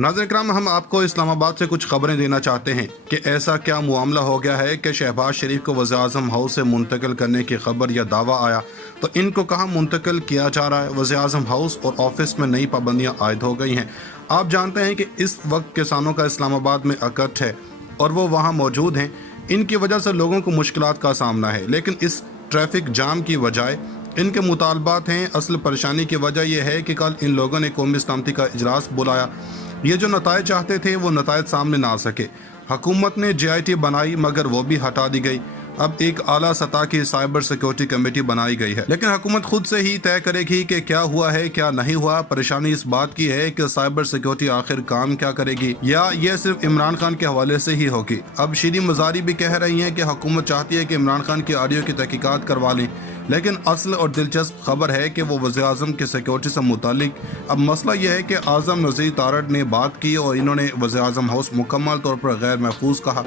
नाज़रीन इकराम, हम आपको इस्लामाबाद से कुछ खबरें देना चाहते हैं कि ऐसा क्या मामला हो गया है कि शहबाज शरीफ को वज़ीर-ए-आज़म हाउस से मुंतकिल करने की खबर या दावा आया तो इनको कहाँ मुंतकिल किया जा रहा है। वज़ीर-ए-आज़म हाउस और ऑफिस में नई पाबंदियाँ आयद हो गई हैं। आप जानते हैं कि इस वक्त किसानों का इस्लामाबाद में इकट्ठ है और वो वहाँ मौजूद हैं। इनकी वजह से लोगों को मुश्किलात का सामना है, लेकिन इस ट्रैफिक जाम की वजह इनके मुतालबात हैं। असल परेशानी की वजह यह है कि कल इन लोगों ने कौमी सलामती का इजलास बुलाया। ये जो नतायज चाहते थे वो नतायज सामने ना आ सके। हुकूमत ने JIT बनाई मगर वो भी हटा दी गई। अब एक आला सतह की साइबर सिक्योरिटी कमेटी बनाई गई है, लेकिन हुकूमत खुद से ही तय करेगी कि क्या हुआ है क्या नहीं हुआ। परेशानी इस बात की है कि साइबर सिक्योरिटी आखिर काम क्या करेगी, या ये सिर्फ इमरान खान के हवाले से ही होगी। अब शीरी मज़ारी भी कह रही हैं कि हुकूमत चाहती है कि इमरान खान की ऑडियो की तहकीकात करवा लें, लेकिन असल और दिलचस्प खबर है कि वो वज़ीर-ए-आज़म की सिक्योरिटी से मुतालिक। अब मसला यह है कि आज़म नज़ीर तारड़ ने बात की और इन्होंने वज़ीर-ए-आज़म हाउस मुकम्मल तौर पर गैर महफूज कहा।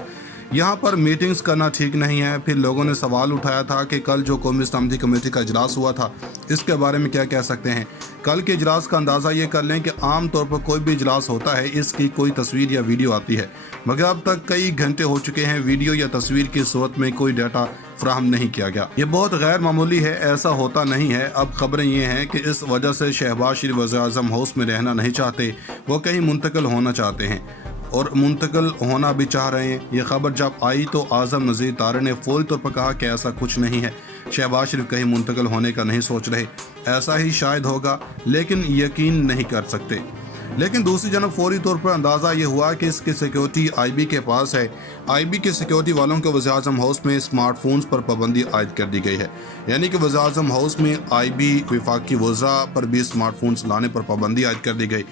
यहाँ पर मीटिंग्स करना ठीक नहीं है। फिर लोगों ने सवाल उठाया था कि कल जो कौमी सलामती कमेटी का इजलास हुआ था इसके बारे में क्या कह सकते हैं। कल के इजलास का अंदाज़ा ये कर लें कि आम तौर पर कोई भी इजलास होता है इसकी कोई तस्वीर या वीडियो आती है, मगर अब तक कई घंटे हो चुके हैं वीडियो या तस्वीर की सूरत में कोई डाटा फराहम नहीं किया गया। ये बहुत गैर मामूली है, ऐसा होता नहीं है। अब खबरें ये हैं कि इस वजह से शहबाज शरीफ वज़ीर-ए-आज़म हाउस में रहना नहीं चाहते, वो कहीं मुंतकिल होना चाहते हैं और मुंतकिल होना भी चाह रहे हैं। ये खबर जब आई तो आज़म नज़ीर तारड़ ने फौरी तौर पर कहा कि ऐसा कुछ नहीं है, शहबाज शरीफ कहीं मुंतकिल होने का नहीं सोच रहे। ऐसा ही शायद होगा लेकिन यकीन नहीं कर सकते। लेकिन दूसरी जानब फौरी तौर पर अंदाज़ा ये हुआ कि इसकी सिक्योरिटी IB के पास है। IB की सिक्योरिटी वालों के वज़ीर-ए-आज़म हाउस में स्मार्टफोन्स पर पाबंदी आयद कर दी गई है, यानी कि वज़ीर-ए-आज़म हाउस में IB वफाकी वज़रा पर भी स्मार्टफोन्स लाने पर पाबंदी आयद कर दी गई।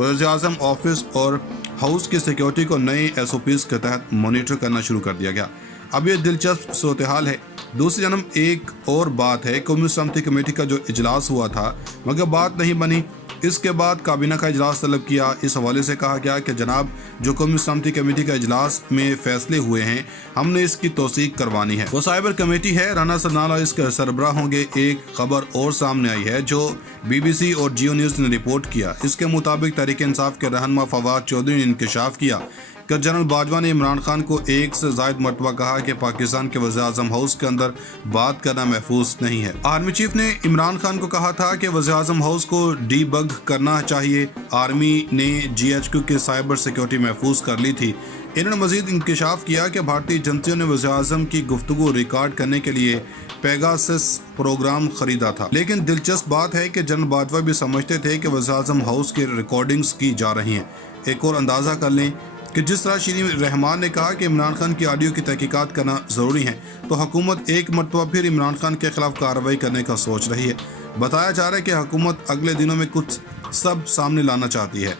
वज़ीर-ए-आज़म ऑफिस और हाउस की सिक्योरिटी को नए SOPs के तहत मॉनिटर करना शुरू कर दिया गया। अब ये दिलचस्प सूरत हाल है। दूसरी जानब एक और बात है, कौमी सलामती कमेटी का जो इजलास हुआ था मगर बात नहीं बनी। इसके बाद काबीना का इजलास तलब किया। इस हवाले से कहा गया कि जनाब जो कौमी सलामती कमेटी का इजलास में फैसले हुए हैं हमने इसकी तौसीक करवानी है। वो साइबर कमेटी है, राना सनाला इसके सरबराह होंगे। एक खबर और सामने आई है जो BBC और जियो न्यूज़ ने रिपोर्ट किया। इसके मुताबिक तहरीक इंसाफ के रहनुमा फवाद चौधरी ने इंकशाफ किया कि जनरल बाजवा ने इमरान खान को एक से ज़ायद मरतबा कहा कि पाकिस्तान के वज़ीर-ए-आज़म हाउस के अंदर बात करना महफूज नहीं है। आर्मी चीफ ने इमरान खान को कहा था कि वज़ीर-ए-आज़म हाउस को डीबग करना चाहिए। आर्मी ने GHQ की साइबर सिक्योरिटी महफूज कर ली थी। इन्होंने मजीद इंकशाफ किया कि भारतीय एजेंसियों ने वज़ीर-ए-आज़म की गुफ्तगू रिकॉर्ड करने के लिए पेगासस प्रोग्राम खरीदा था। लेकिन दिलचस्प बात है कि जनरल बाजवा भी समझते थे कि वज़ीर-ए-आज़म हाउस की रिकॉर्डिंग्स की जा रही हैं। एक और अंदाज़ा कर लें कि जिस तरह श्री रहमान ने कहा कि इमरान खान की ऑडियो की तहकीकात करना ज़रूरी है, तो हुकूमत एक मरतबा फिर इमरान खान के खिलाफ कार्रवाई करने का सोच रही है। बताया जा रहा है कि हुकूमत अगले दिनों में कुछ सब सामने लाना चाहती है।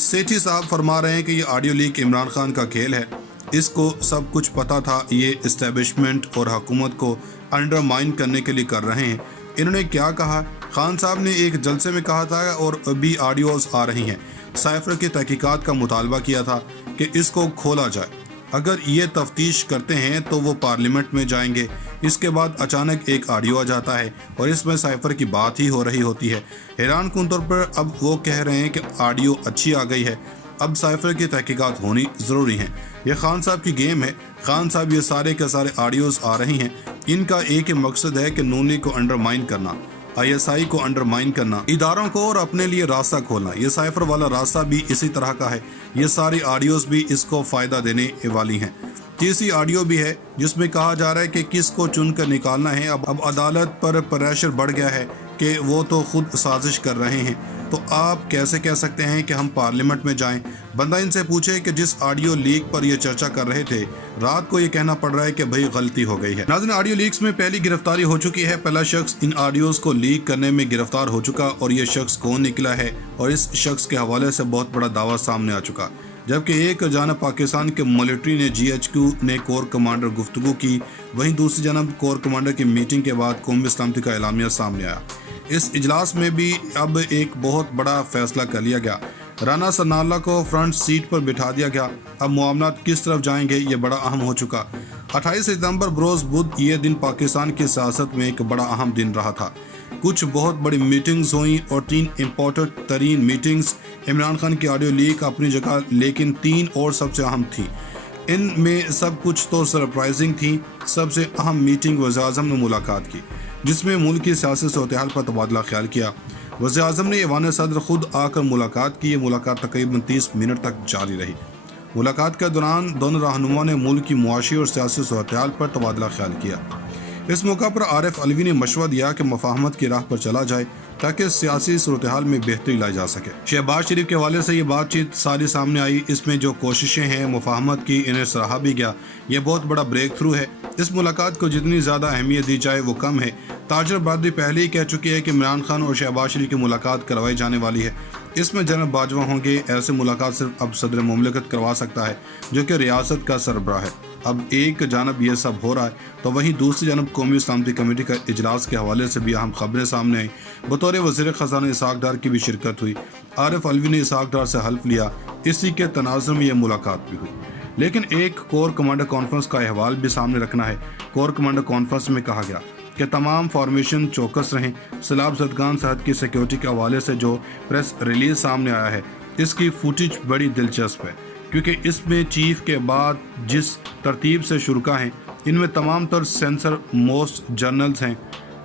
सेठी साहब फरमा रहे हैं कि ये ऑडियो लीक इमरान खान का खेल है, इसको सब कुछ पता था। ये इस्टेब्लिशमेंट और हुकूमत को अंडरमाइन करने के लिए कर रहे हैं। इन्होंने क्या कहा, खान साहब ने एक जलसे में कहा था और अभी ऑडियोज़ आ रही हैं, साइफर की तहकीकात का मुतालबा किया था कि इसको खोला जाए। अगर ये तफ्तीश करते हैं तो वो पार्लियामेंट में जाएंगे। इसके बाद अचानक एक ऑडियो आ जाता है और इसमें साइफर की बात ही हो रही होती है। हैरान कुन तौर पर अब वो कह रहे हैं कि ऑडियो अच्छी आ गई है, अब साइफर की तहकीकात होनी ज़रूरी है। ये खान साहब की गेम है। खान साहब ये सारे के सारे ऑडियोज़ आ रही हैं, इनका एक ही मकसद है कि नूनी को अंडरमाइन करना, ISI को अंडरमाइन करना, इदारों को और अपने लिए रास्ता खोलना। ये साइफर वाला रास्ता भी इसी तरह का है। ये सारी ऑडियोज़ भी इसको फ़ायदा देने वाली हैं। तीसरी ऑडियो भी है जिसमें कहा जा रहा है कि किसको चुनकर निकालना है। अब अदालत पर प्रेशर बढ़ गया है कि वो तो खुद साजिश कर रहे हैं, तो आप कैसे कह सकते हैं कि हम पार्लियामेंट में जाएं। बंदा इनसे पूछे कि जिस ऑडियो लीक पर ये चर्चा कर रहे थे रात को ये कहना पड़ रहा है कि भाई गलती हो गई है। नाज़रीन, ऑडियो लीक्स में पहली गिरफ्तारी हो चुकी है। पहला शख्स इन ऑडियोज़ को लीक करने में गिरफ्तार हो चुका और ये शख्स कौन निकला है और इस शख्स के हवाले से बहुत बड़ा दावा सामने आ चुका। जबकि एक जानब पाकिस्तान के मिलिट्री ने GHQ ने कोर कमांडर गुफ्तगू की, वहीं दूसरी जानब कोर कमांडर की मीटिंग के बाद कौमी सलामती का एलामिया सामने आया। इस इजलास में भी अब एक बहुत बड़ा फैसला कर लिया गया। राना सनाला को फ्रंट सीट पर बिठा दिया गया। अब मामलात किस तरफ जाएंगे ये बड़ा अहम हो चुका। 28 सितंबर बरोज़ बुध ये दिन पाकिस्तान की सियासत में एक बड़ा अहम दिन रहा था। कुछ बहुत बड़ी मीटिंग्स हुई और 3 इम्पोर्टेंट तरीन मीटिंग्स عمران خان کی آڈیو لیک اپنی جگہ، لیکن 3 اور سب سے اہم تھی۔ ان میں سب کچھ تو سرپرائزنگ تھی۔ سب سے اہم میٹنگ وزیر اعظم نے ملاقات کی، جس میں ملک کی سیاسی صورتحال پر تبادلہ خیال کیا۔ وزیر اعظم نے ایوان صدر خود آ کر ملاقات کی۔ یہ ملاقات تقریباً 30 منٹ تک جاری رہی۔ ملاقات کے دوران دونوں رہنماؤں نے ملک کی معاشی اور سیاسی صورتحال پر تبادلہ خیال کیا۔ اس موقع پر عارف علوی نے مشورہ دیا کہ مفاہمت کی راہ پر چلا جائے تاکہ سیاسی صورتحال میں بہتری لائی جا سکے۔ شہباز شریف کے حوالے سے یہ بات چیت ساری سامنے آئی۔ اس میں جو کوششیں ہیں مفاہمت کی، انہیں سراہا بھی گیا۔ یہ بہت بڑا بریک تھرو ہے۔ اس ملاقات کو جتنی زیادہ اہمیت دی جائے وہ کم ہے۔ تاجر برادری پہلے ہی کہہ چکی ہے کہ عمران خان اور شہباز شریف کی ملاقات کروائی جانے والی ہے۔ اس میں جنرل باجوہ ہوں گے۔ ایسے ملاقات صرف اب صدر مملکت کروا سکتا ہے، جو کہ ریاست کا سربراہ ہے۔ اب ایک جانب یہ سب ہو رہا ہے تو وہیں دوسری جانب قومی سلامتی کمیٹی کا اجلاس کے حوالے سے بھی اہم خبریں سامنے آئیں۔ بطور وزیر خزانہ اسحاق ڈار کی بھی شرکت ہوئی۔ عارف علوی نے اسحاق ڈار سے حلف لیا۔ اسی کے تناظر میں یہ ملاقات بھی ہوئی۔ لیکن ایک کور کمانڈر کانفرنس کا احوال بھی سامنے رکھنا ہے۔ کور کمانڈر کانفرنس میں کہا گیا کہ تمام فارمیشن چوکس رہیں۔ سیلاب زدگان صحت کی سیکیورٹی کے حوالے سے جو پریس ریلیز سامنے آیا ہے، اس کی فوٹیج بڑی دلچسپ ہے، کیونکہ اس میں چیف کے بعد جس ترتیب سے شرکا ہیں، ان میں تمام تر سینسر موسٹ جرنلز ہیں۔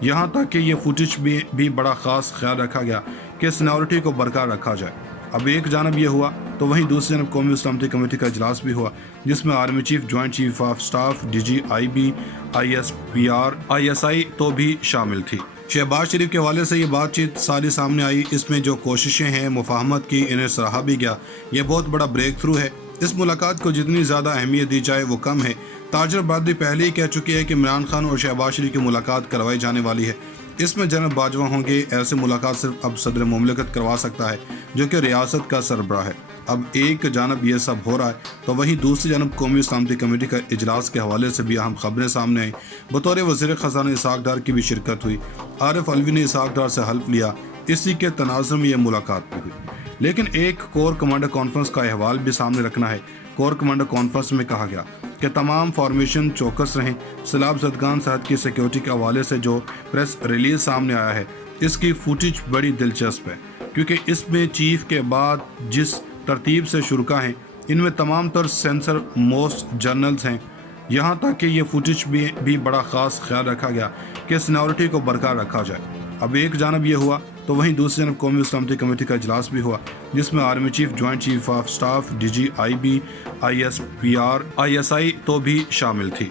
یہاں تک کہ یہ فوٹیج بھی بڑا خاص خیال رکھا گیا کہ سینیورٹی کو برقرار رکھا جائے۔ اب ایک جانب یہ ہوا تو وہیں دوسری جانب قومی سلامتی کمیٹی کا اجلاس بھی ہوا، جس میں army chief, joint chief of staff, D G I B, ISPR، ISI تو بھی شامل تھی۔ شہباز شریف کے حوالے سے یہ بات چیت ساری سامنے آئی۔ اس میں جو کوششیں ہیں مفاہمت کی، انہیں سراہا بھی گیا۔ یہ بہت بڑا بریک تھرو ہے۔ اس ملاقات کو جتنی زیادہ اہمیت دی جائے وہ کم ہے۔ تاجر برادری پہلے ہی کہہ چکی ہے کہ عمران خان اور شہباز شریف کی ملاقات کروائی جانے والی ہے۔ اس میں جنرل باجوہ ہوں گے۔ ایسے ملاقات صرف اب صدر مملکت کروا سکتا ہے، جو کہ ریاست کا سربراہ ہے۔ اب ایک جانب یہ سب ہو رہا ہے تو وہیں دوسری جانب قومی سلامتی کمیٹی کا اجلاس کے حوالے سے بھی اہم خبریں سامنے آئیں۔ بطور وزیر خزانہ اسحاق ڈار کی بھی شرکت ہوئی۔ عارف علوی نے اسحاق ڈار سے حلف لیا۔ اسی کے تناظر میں یہ ملاقات بھی ہوئی۔ لیکن ایک کور کمانڈر کانفرنس کا احوال بھی سامنے رکھنا ہے۔ کور کمانڈر کانفرنس میں کہا گیا کہ تمام فارمیشن چوکس رہیں۔ سیلاب زدگان صحت کی سیکیورٹی کے حوالے سے جو پریس ریلیز سامنے آیا ہے، اس کی فوٹیج بڑی دلچسپ ہے، کیونکہ اس میں چیف کے بعد جس ترتیب سے شرکا ہیں، ان میں تمام تر سینسر موسٹ جرنلز ہیں۔ یہاں تک کہ یہ فوٹیج بھی بڑا خاص خیال رکھا گیا کہ سینیورٹی کو برقرار رکھا جائے۔ اب ایک جانب یہ ہوا تو وہیں دوسری جانب قومی سلامتی کمیٹی کا اجلاس بھی ہوا، جس میں army chief, joint chief of staff, D G I B, ISPR، ISI تو بھی شامل تھی۔